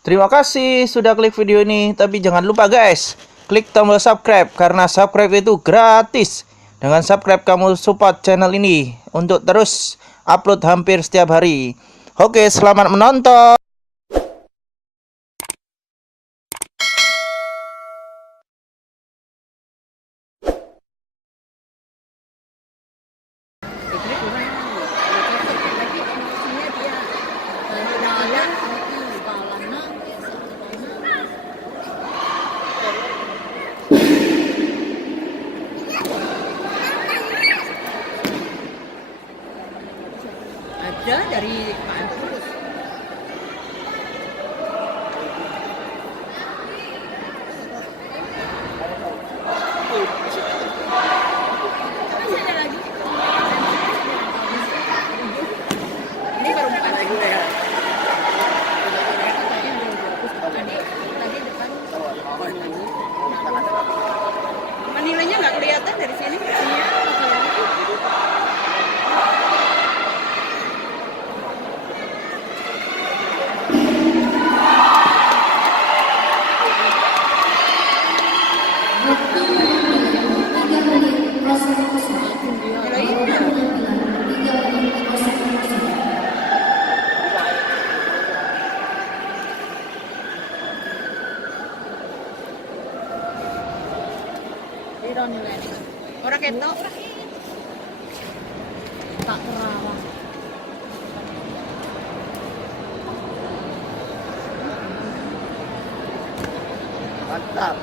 Terima kasih sudah klik video ini. Tapi jangan lupa guys, klik tombol subscribe karena subscribe itu gratis. Dengan subscribe kamu support channel ini untuk terus upload hampir setiap hari. Oke, selamat menonton. Ada dari kampus. Masih ada lagi. Ini baru bukan lagi ya. Tadi depan. Nilainya nggak kelihatan dari sini. Orang ketok tak terawang. Mantap.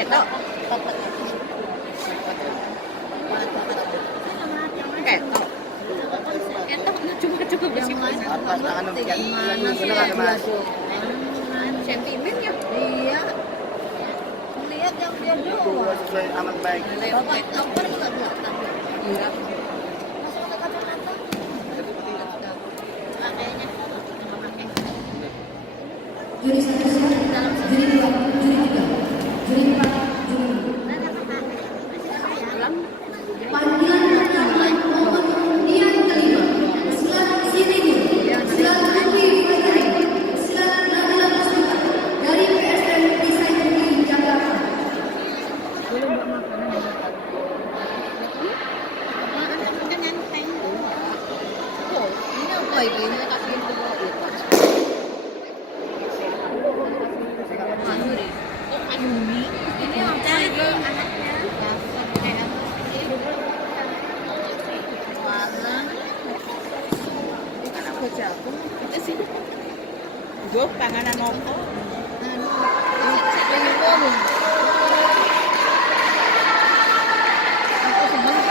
Ketok. Cukup yang mana sentimen ya? Iya. Lihat yang dia doang. Sesuai amat baik. Bapak dokter nggak bilang. Iya. Masuk ke kacamata. Kayaknya juri satu dalam juri dua, juri tiga, juri empat, juri lima. Panggilan pertama mohon undian kelima. Silakan sini dulu. Silakan Andi Fajri. Silakan Nabila Muslimat dari PSM Desain UI Jakarta. Boleh buat makanan yang datang. Oh, ini apa ini? Ini kasih itu bawa itu. Oh, Ayuni. Ini apa itu anaknya? Jago itu sih gue panganan opo aku seneng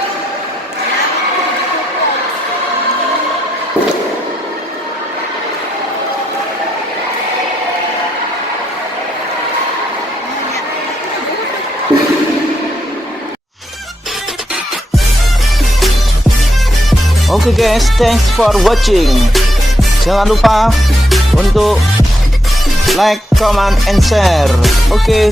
Oke guys, thanks for watching. Jangan lupa untuk like, comment, and share. Oke.